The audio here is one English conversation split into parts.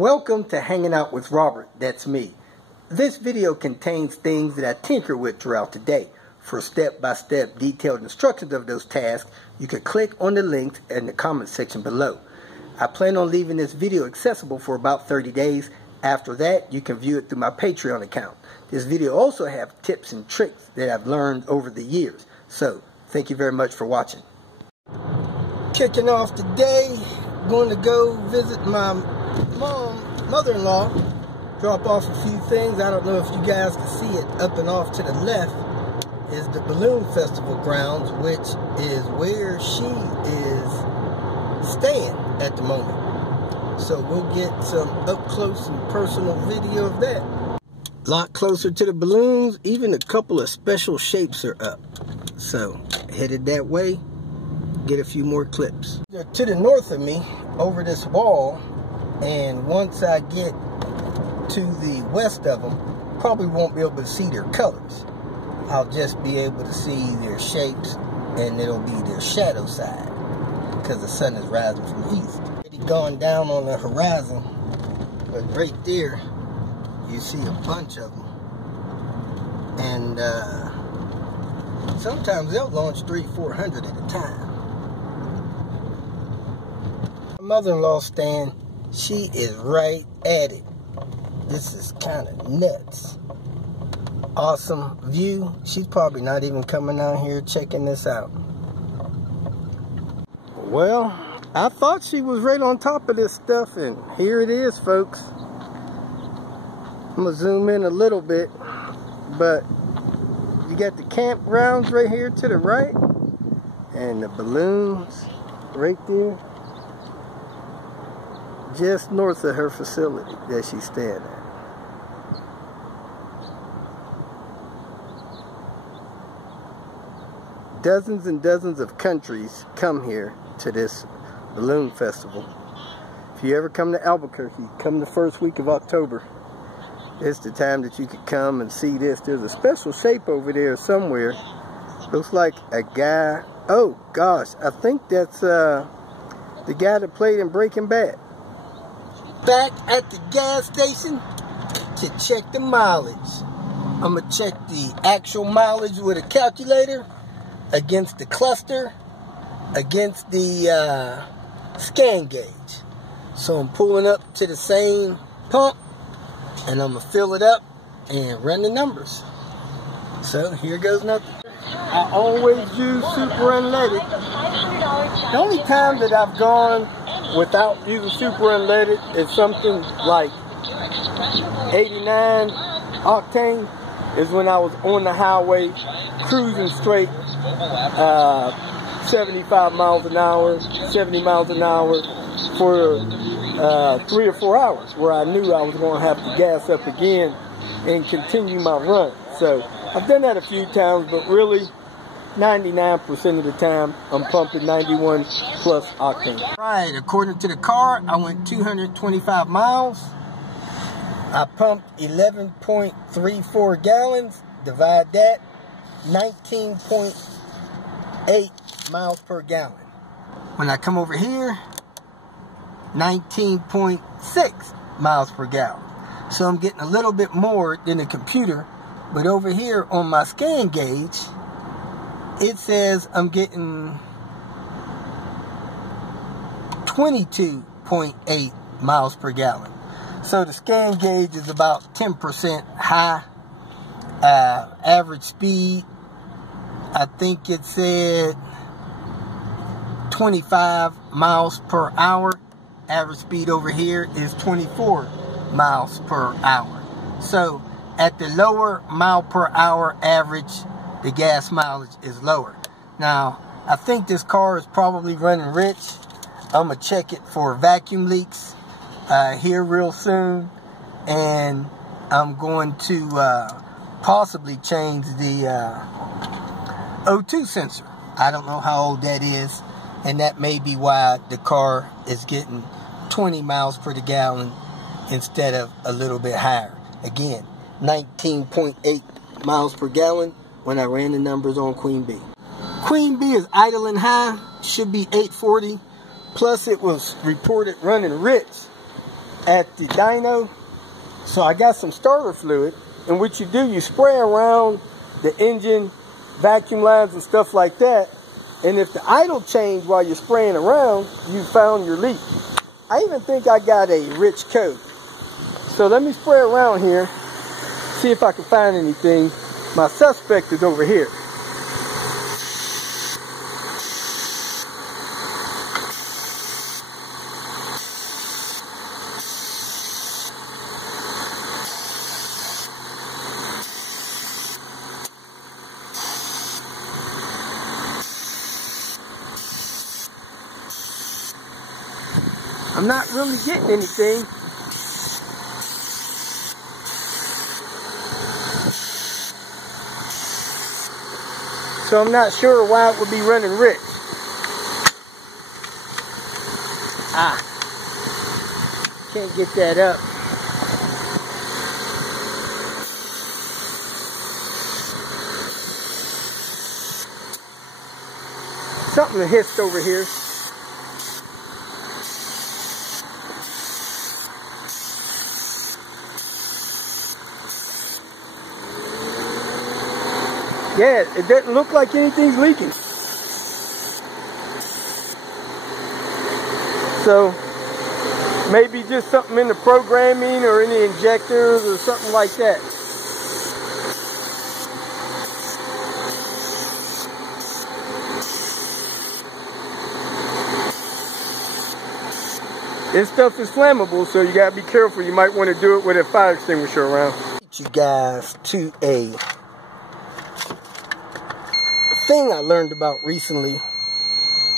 Welcome to Hanging Out with Robert, that's me. This video contains things that I tinker with throughout the day. For step-by-step detailed instructions of those tasks, you can click on the links in the comment section below. I plan on leaving this video accessible for about 30 days. After that, you can view it through my Patreon account. This video also has tips and tricks that I've learned over the years. So, thank you very much for watching. Kicking off today, going to go visit my mother-in-law, drop off a few things. I don't know if you guys can see it. Up and off to the left is the Balloon Festival grounds, which is where she is staying at the moment. So we'll get some up close and personal video of that. A lot closer to the balloons, even a couple of special shapes are up. So headed that way, get a few more clips. To the north of me, over this wall, and once I get to the west of them, probably won't be able to see their colors. I'll just be able to see their shapes, and it'll be their shadow side because the sun is rising from the east. It's going down on the horizon, but right there you see a bunch of them, and sometimes they'll launch 300-400 at a time. My mother-in-law stand, she is right at it. This is kind of nuts. Awesome view. She's probably not even coming out here checking this out. Well, I thought she was right on top of this stuff, and here it is, folks. I'm gonna zoom in a little bit, but you got the campgrounds right here to the right, and the balloons right there, just north of her facility that she's staying at. Dozens and dozens of countries come here to this balloon festival. If you ever come to Albuquerque, come the first week of October. It's the time that you could come and see this. There's a special shape over there somewhere. Looks like a guy. Oh gosh, I think that's the guy that played in Breaking Bad. Back at the gas station to check the mileage. I'm gonna check the actual mileage with a calculator against the cluster, against the scan gauge. So I'm pulling up to the same pump, and I'm gonna fill it up and run the numbers. So here goes nothing. I always use super unleaded. The only time that I've gone without using super unleaded is something like 89 octane is when I was on the highway cruising straight 75 miles an hour, 70 miles an hour for 3 or 4 hours, where I knew I was going to have to gas up again and continue my run. So I've done that a few times, but really 99% of the time I'm pumping 91 plus octane. Right, according to the car, I went 225 miles. I pumped 11.34 gallons. Divide that, 19.8 miles per gallon. When I come over here, 19.6 miles per gallon. So I'm getting a little bit more than the computer, but over here on my scan gauge, it says I'm getting 22.8 miles per gallon. So the scan gauge is about 10% high. Average speed, I think it said 25 miles per hour. Average speed over here is 24 miles per hour. So at the lower mile per hour average, the gas mileage is lower. Now, I think this car is probably running rich. I'm going to check it for vacuum leaks here real soon. And I'm going to possibly change the O2 sensor. I don't know how old that is, and that may be why the car is getting 20 miles per gallon instead of a little bit higher. Again, 19.8 miles per gallon when I ran the numbers on Queen Bee. Queen Bee is idling high, should be 840, plus it was reported running rich at the dyno. So I got some starter fluid, and what you do, you spray around the engine, vacuum lines and stuff like that, and if the idle change while you're spraying around, you found your leak. I even think I got a rich coat. So let me spray around here, see if I can find anything. My suspect is over here. I'm not really getting anything. So I'm not sure why it would be running rich. Can't get that up. Something hissed over here. Yeah, it doesn't look like anything's leaking. So, maybe just something in the programming or in the injectors or something like that. This stuff is flammable, so you gotta be careful. You might want to do it with a fire extinguisher around. You guys to a thing I learned about recently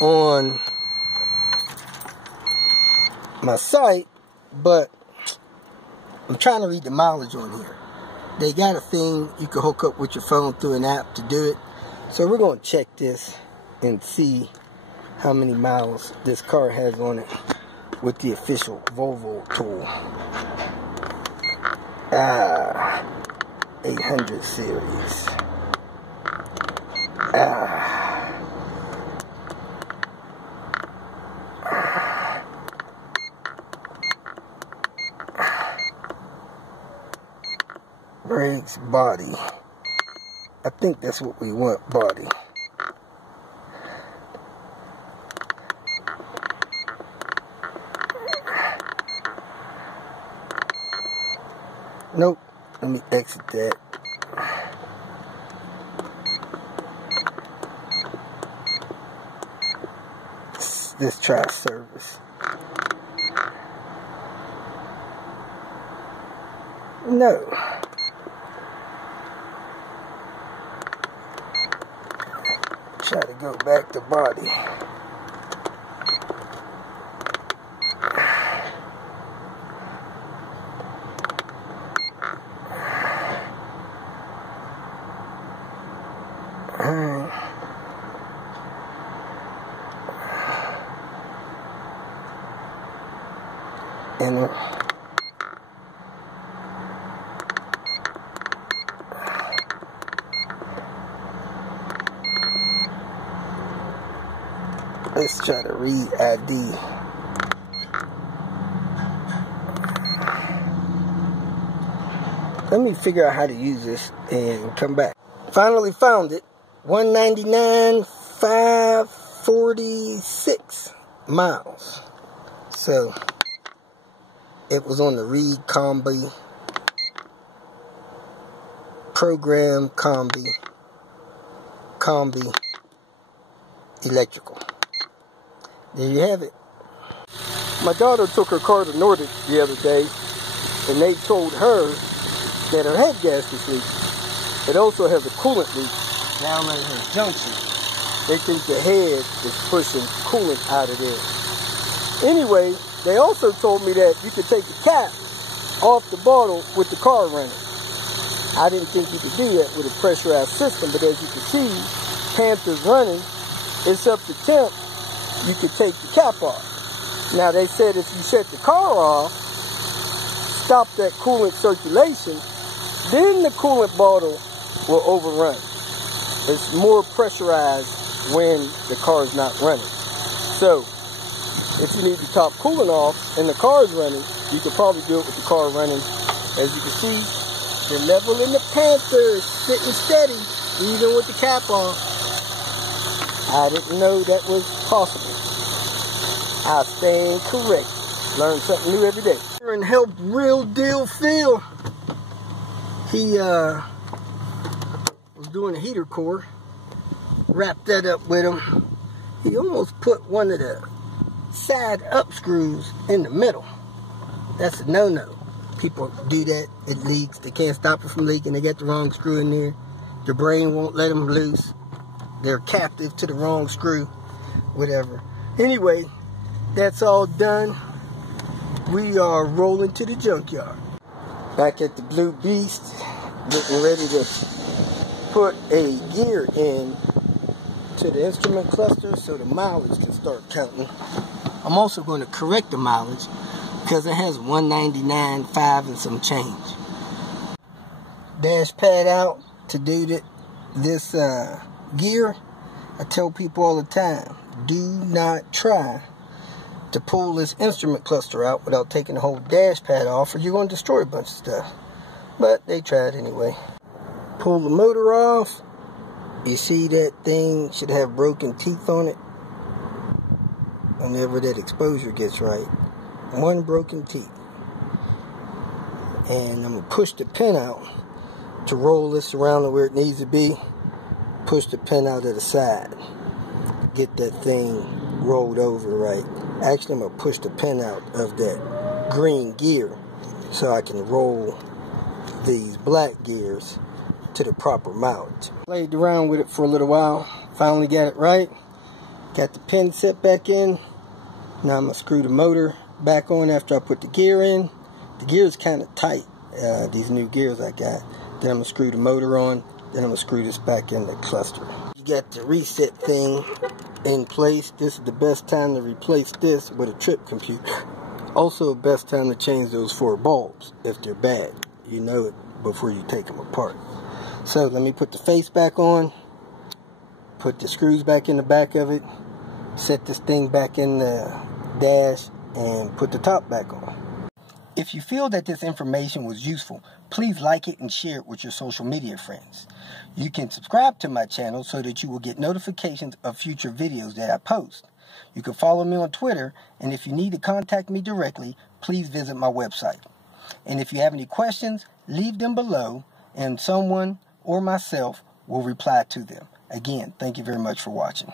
on my site, but I'm trying to read the mileage on here. They got a thing you can hook up with your phone through an app to do it. So we're going to check this and see how many miles this car has on it with the official Volvo tool. 800 series. Brakes, body. I think that's what we want, body. Nope. Let me exit that. Let's try service. No. Try to go back to body. Enter. Let's try to read ID. Let me figure out how to use this and come back. Finally found it. 199,546 miles. So it was on the Read Combi, Program Combi, Electrical. There you have it. My daughter took her car to Nordic the other day, and they told her that her head gasket leak. It also has a coolant leak down in her junction. They think the head is pushing coolant out of there. Anyway, they also told me that you could take the cap off the bottle with the car running. I didn't think you could do that with a pressurized system, but as you can see, Panther's running. It's up to temp. You could take the cap off. Now they said if you shut the car off, stop that coolant circulation, then the coolant bottle will overrun. It's more pressurized when the car is not running. So if you need the top coolant off and the car is running, You could probably do it with the car running. As you can see, they're leveling the Panthers, sitting steady, even with the cap on. I didn't know that was possible. I stand correct. Learn something new every day. And helped Real Deal Phil. He was doing a heater core. Wrapped that up with him. He almost put one of the side up screws in the middle. That's a no-no. People do that, it leaks. They can't stop it from leaking. They get the wrong screw in there. Their brain won't let them loose. They're captive to the wrong screw. Whatever. Anyway, that's all done. We are rolling to the junkyard. Back at the Blue Beast, getting ready to put a gear in to the instrument cluster so the mileage can start counting. I'm also going to correct the mileage because it has 199.5 and some change. Dash pad out to do this gear. I tell people all the time, do not try to pull this instrument cluster out without taking the whole dash pad off, or you're going to destroy a bunch of stuff. But they tried anyway. Pull the motor off. You see that thing should have broken teeth on it whenever that exposure gets right. One broken teeth. And I'm going to push the pin out to roll this around to where it needs to be. Push the pin out of the side. Get that thing rolled over right. Actually, I'm going to push the pin out of that green gear so I can roll these black gears to the proper mileage. Played around with it for a little while. Finally got it right. Got the pin set back in. Now I'm going to screw the motor back on after I put the gear in. The gear is kind of tight, these new gears I got. Then I'm going to screw the motor on. Then I'm going to screw this back in the cluster. You got the reset thing in place. This is the best time to replace this with a trip computer. Also the best time to change those 4 bulbs if they're bad. You know it before you take them apart. So let me put the face back on. Put the screws back in the back of it. Set this thing back in the dash and put the top back on. If you feel that this information was useful, please like it and share it with your social media friends. You can subscribe to my channel so that you will get notifications of future videos that I post. You can follow me on Twitter, and if you need to contact me directly, please visit my website. And if you have any questions, leave them below, and someone or myself will reply to them. Again, thank you very much for watching.